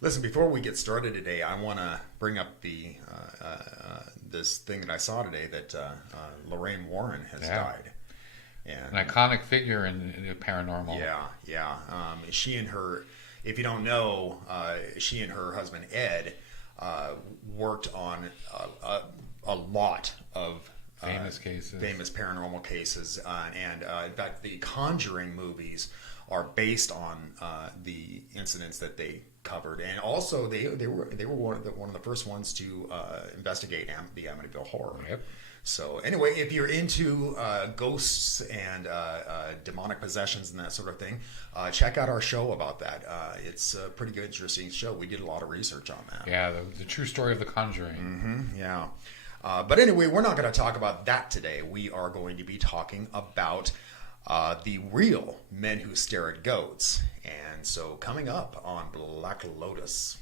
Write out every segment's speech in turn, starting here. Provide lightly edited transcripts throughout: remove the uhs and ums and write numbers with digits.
Listen, before we get started today, I want to bring up the this thing that I saw today that Lorraine Warren has Yeah, died, and an iconic figure in the paranormal. yeah. She and her, if you don't know, she and her husband Ed worked on a lot of Famous cases. famous paranormal cases, and in fact, the Conjuring movies are based on the incidents that they covered, and also they were one of the first ones to investigate the Amityville Horror. Yep. So anyway, if you're into ghosts and demonic possessions and that sort of thing, check out our show about that. It's a pretty good, interesting show. We did a lot of research on that. Yeah, the true story of The Conjuring. Yeah. But anyway, we're not going to talk about that today. We are going to be talking about the real men who stare at goats. And so coming up on Black Lotus.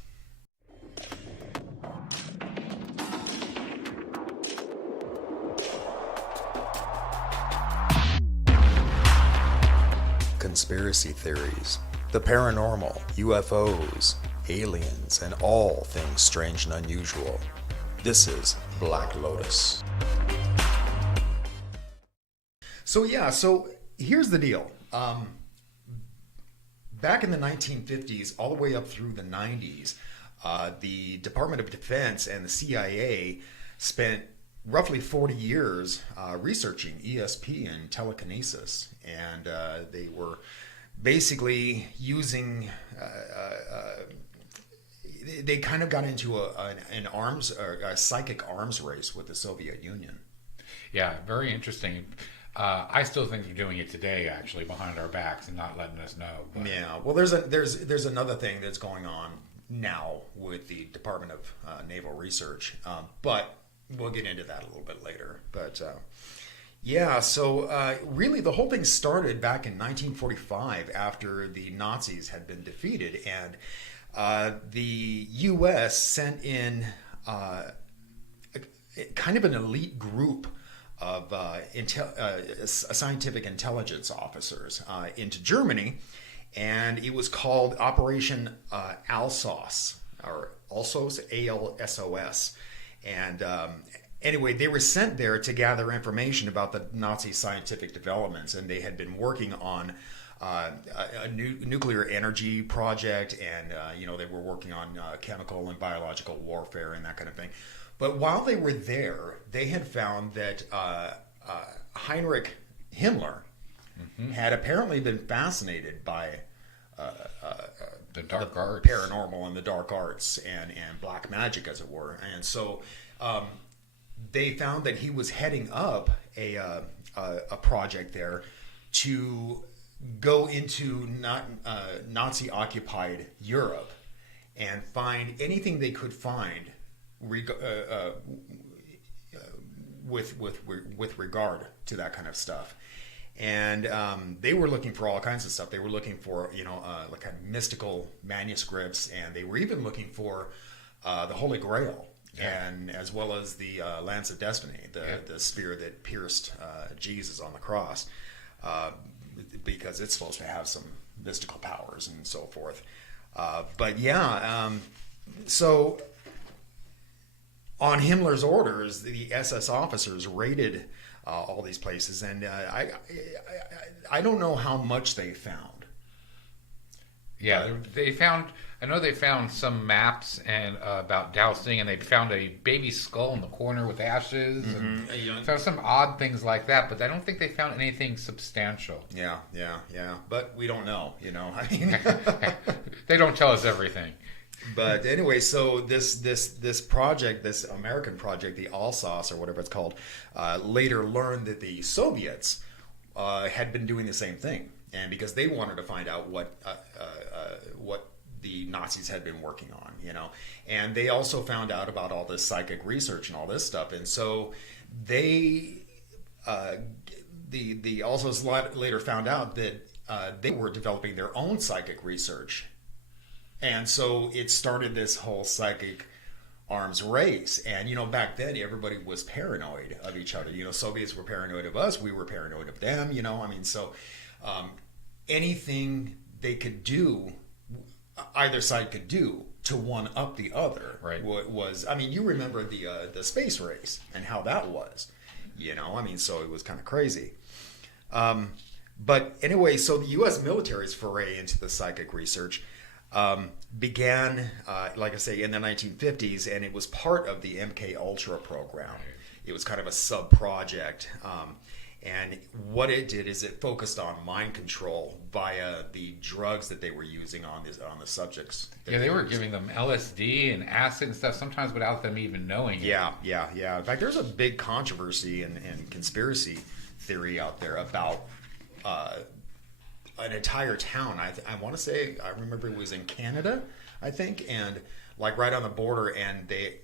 Conspiracy theories, the paranormal, UFOs, aliens, and all things strange and unusual. This is Black Lotus. So here's the deal. Back in the 1950s, all the way up through the 90s, the Department of Defense and the CIA spent roughly 40 years researching ESP and telekinesis, and they were basically using. They kind of got into a psychic arms race with the Soviet Union. Yeah, very interesting. I still think they're doing it today, actually, behind our backs and not letting us know. But... Yeah, well, there's another thing that's going on now with the Department of Naval Research, but we'll get into that a little bit later. But yeah, so really the whole thing started back in 1945 after the Nazis had been defeated, and the U.S. sent in kind of an elite group of scientific intelligence officers into Germany, and it was called Operation Alsos, or Alsos, A-L-S-O-S. And anyway, they were sent there to gather information about the Nazi scientific developments, and they had been working on a nuclear energy project, and they were working on chemical and biological warfare and that kind of thing. But while they were there, they had found that Heinrich Himmler had apparently been fascinated by the dark arts, paranormal and the dark arts, and black magic, as it were. And so they found that he was heading up a project there to go into Nazi-occupied Europe and find anything they could find with regard to that kind of stuff. And they were looking for all kinds of stuff. They were looking for like kind of mystical manuscripts, and they were even looking for the Holy Grail, and as well as the Lance of Destiny, the spear that pierced Jesus on the cross, because it's supposed to have some mystical powers and so forth. So on Himmler's orders, the SS officers raided all these places, and I don't know how much they found. Yeah, they found. I know they found some maps and about dowsing, and they found a baby skull in the corner with ashes, and found some odd things like that. But I don't think they found anything substantial. Yeah. But we don't know. I mean, they don't tell us everything. But anyway, so this project, this American project, the Alsos or whatever it's called, later learned that the Soviets had been doing the same thing, and because they wanted to find out what the Nazis had been working on, and they also found out about all this psychic research and all this stuff, and so they the Alsos later found out that they were developing their own psychic research. And so it started this whole psychic arms race. And, back then everybody was paranoid of each other. Soviets were paranoid of us. We were paranoid of them, so anything they could do, either side could do to one up the other. Right. Was, I mean, you remember the space race and how that was, I mean, so it was kind of crazy. But anyway, so the U.S. military's foray into the psychic research began, like I say, in the 1950s, and it was part of the MK Ultra program. It was kind of a sub-project. And what it did is it focused on mind control via the drugs that they were using on the subjects. Yeah, they were giving them LSD and acid and stuff, sometimes without them even knowing it. Yeah. In fact, there's a big controversy and conspiracy theory out there about an entire town. I want to say, I remember it was in Canada, I think, and like right on the border, and they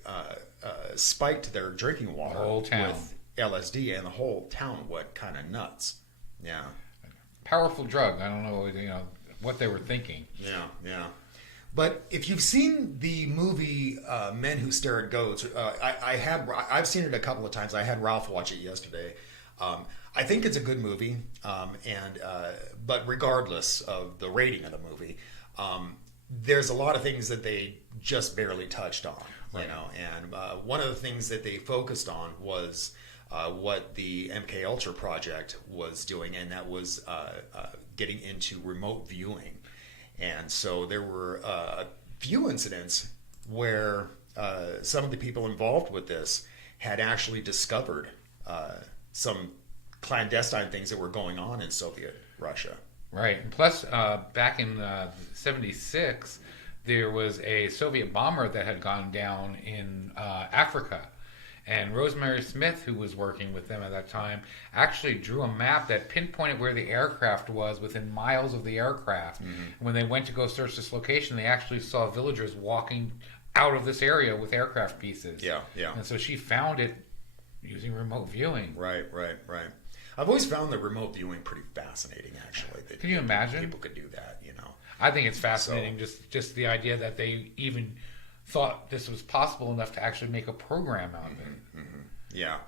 spiked their drinking water the whole town with LSD, and the whole town went kind of nuts. Yeah. Powerful drug. I don't know, what they were thinking. Yeah. But if you've seen the movie Men Who Stare at Goats, I've seen it a couple of times. I had Ralph watch it yesterday. I think it's a good movie, but regardless of the rating of the movie, there's a lot of things that they just barely touched on, right. And one of the things that they focused on was what the MK Ultra project was doing, and that was getting into remote viewing. And so there were a few incidents where some of the people involved with this had actually discovered some clandestine things that were going on in Soviet Russia. Right. And plus, back in 76, there was a Soviet bomber that had gone down in Africa. And Rosemary Smith, who was working with them at that time, actually drew a map that pinpointed where the aircraft was within miles of the aircraft. Mm-hmm. And when they went to go search this location, they actually saw villagers walking out of this area with aircraft pieces. Yeah. And so she found it using remote viewing. Right. I've always found the remote viewing pretty fascinating, actually. Can you imagine? People could do that, I think it's fascinating, just the idea that they even thought this was possible enough to actually make a program out of it. Mm-hmm. Yeah.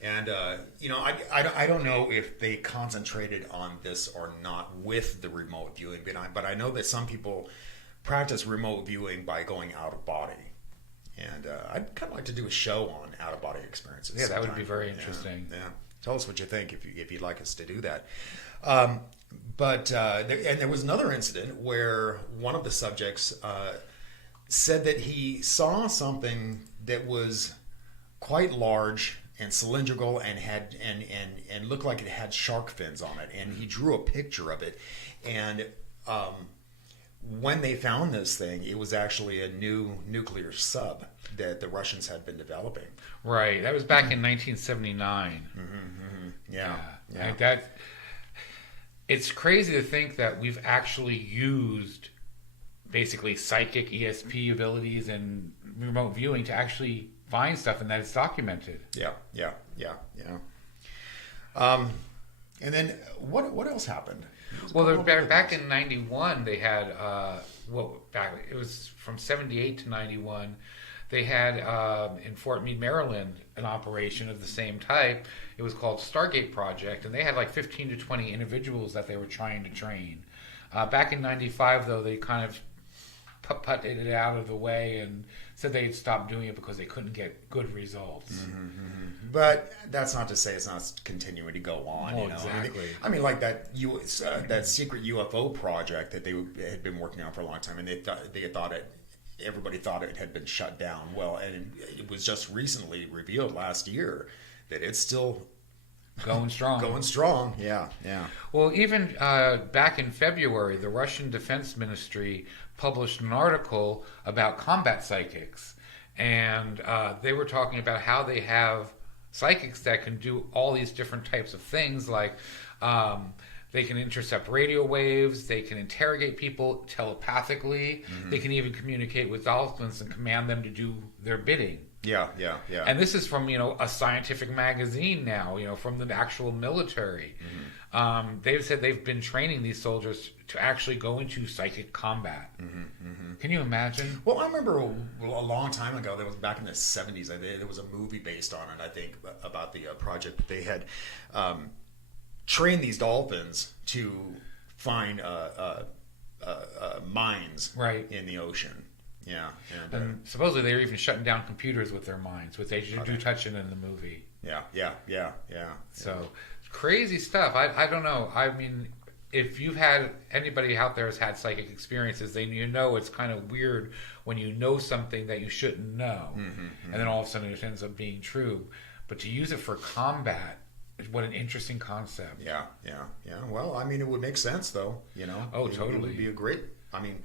And, I don't know if they concentrated on this or not with the remote viewing, but I know that some people practice remote viewing by going out of body. And I'd kind of like to do a show on out-of-body experiences. Yeah, that would be very interesting. Yeah. Tell us what you think if you'd like us to do that. But there was another incident where one of the subjects said that he saw something that was quite large and cylindrical and had and looked like it had shark fins on it, and he drew a picture of it. And when they found this thing, it was actually a new nuclear sub that the Russians had been developing. Right. That was back in 1979. Yeah. Like that. It's crazy to think that we've actually used basically psychic ESP abilities and remote viewing to actually find stuff, and that it's documented. Yeah. And then what else happened? Well, back in 91, they had it was from 78 to 91. They had in Fort Meade, Maryland, an operation of the same type. It was called Stargate Project, and they had like 15 to 20 individuals that they were trying to train. Back in 95, though, they kind of putted it out of the way and said they'd stopped doing it because they couldn't get good results. But that's not to say it's not continuing to go on. Exactly. I mean, like that secret UFO project that they had been working on for a long time, and everybody thought it had been shut down. Well, and it was just recently revealed last year that it's still going strong. Yeah. Well, even back in February, the Russian Defense Ministry published an article about combat psychics, and they were talking about how they have psychics that can do all these different types of things, like they can intercept radio waves, they can interrogate people telepathically, they can even communicate with dolphins and command them to do their bidding. Yeah. And this is from, a scientific magazine now, from the actual military. They've said they've been training these soldiers to actually go into psychic combat. Can you imagine? Well, I remember a long time ago, that was back in the 70s, there was a movie based on it, I think, about the project that they had trained these dolphins to find mines right in the ocean. Yeah. And supposedly they were even shutting down computers with their minds, which they do touch in the movie. Yeah. So crazy stuff. I don't know. I mean, if you've had anybody out there has had psychic experiences, then you know it's kind of weird when you know something that you shouldn't know, and then all of a sudden it ends up being true. But to use it for combat, what an interesting concept. Yeah. Well, I mean, it would make sense, though. Oh, totally. It would be a great. I mean,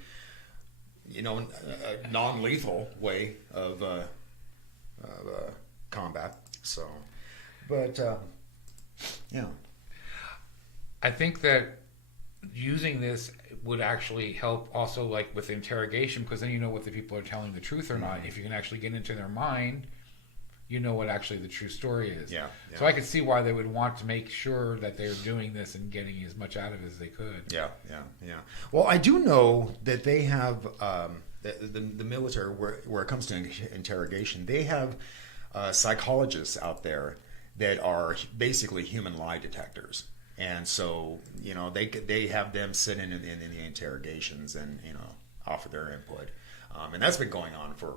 a non-lethal way of combat. So, but yeah, I think that using this would actually help also, like with interrogation, because then you know what the people are telling the truth or not. If you can actually get into their mind, you know what actually the true story is. Yeah. So I could see why they would want to make sure that they're doing this and getting as much out of it as they could. Yeah. Well, I do know that they have the military, where it comes to interrogation, they have psychologists out there that are basically human lie detectors. And so, they have them sit in the interrogations and, offer their input. And that's been going on for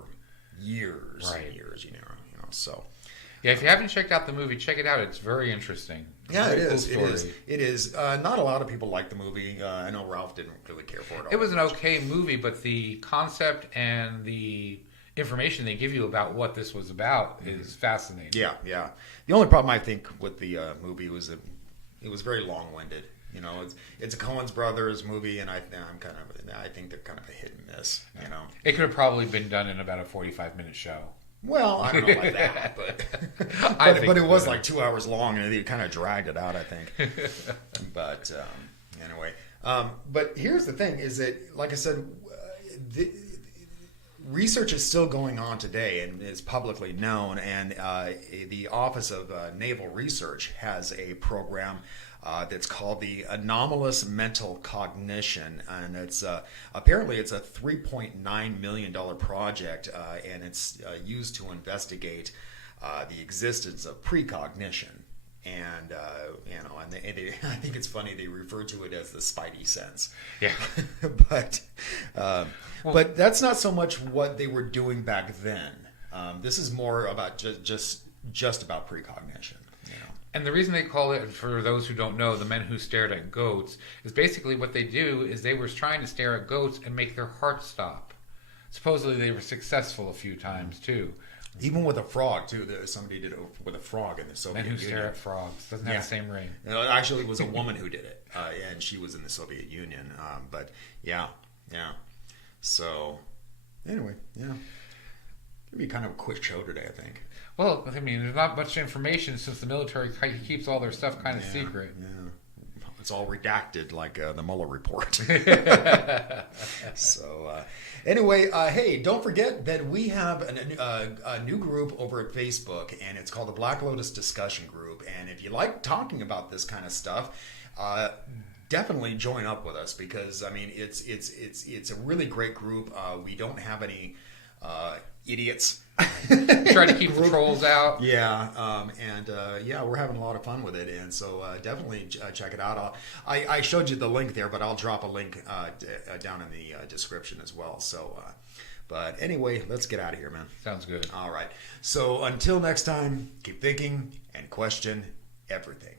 years and years, so. Yeah, if you haven't checked out the movie, check it out. It's very interesting. Yeah, it is. It is. Not a lot of people like the movie. I know Ralph didn't really care for it. It was an okay movie, but the concept and the information they give you about what this was about is fascinating. Yeah. The only problem I think with the movie was that it was very long-winded. It's a Cohen's brothers movie, and I think they're kind of a hit and miss. It could have probably been done in about a 45-minute show. Well, I don't know about that, but it was like 2 hours long, and they kind of dragged it out, I think. But anyway, but here's the thing: is that, like I said, the research is still going on today, and is publicly known. And the Office of Naval Research has a program that's called the Anomalous Mental Cognition, and it's apparently it's a $3.9 million project, and it's used to investigate the existence of precognition. And I think it's funny they refer to it as the spidey sense. Yeah, but that's not so much what they were doing back then. This is more about just about precognition. And the reason they call it, for those who don't know, the men who stared at goats, is basically what they do is they were trying to stare at goats and make their heart stop. Supposedly they were successful a few times too. Even with a frog too. Somebody did it with a frog in the Soviet Union. Men who stare at frogs. Doesn't have the same ring. Actually, it was a woman who did it, and she was in the Soviet Union. But yeah. So anyway, yeah. It'd be kind of a quick show today, I think. Well, I mean, there's not much information since the military keeps all their stuff kind of secret. Yeah. It's all redacted, like the Mueller report. So, anyway, hey, don't forget that we have a new group over at Facebook, and it's called the Black Lotus Discussion Group. And if you like talking about this kind of stuff, definitely join up with us, because I mean, it's a really great group. We don't have any idiots. Try to keep the trolls out. Yeah, we're having a lot of fun with it, and so definitely check it out. I showed you the link there, but I'll drop a link down in the description as well. So, but anyway, let's get out of here, man. Sounds good. All right. So until next time, keep thinking and question everything.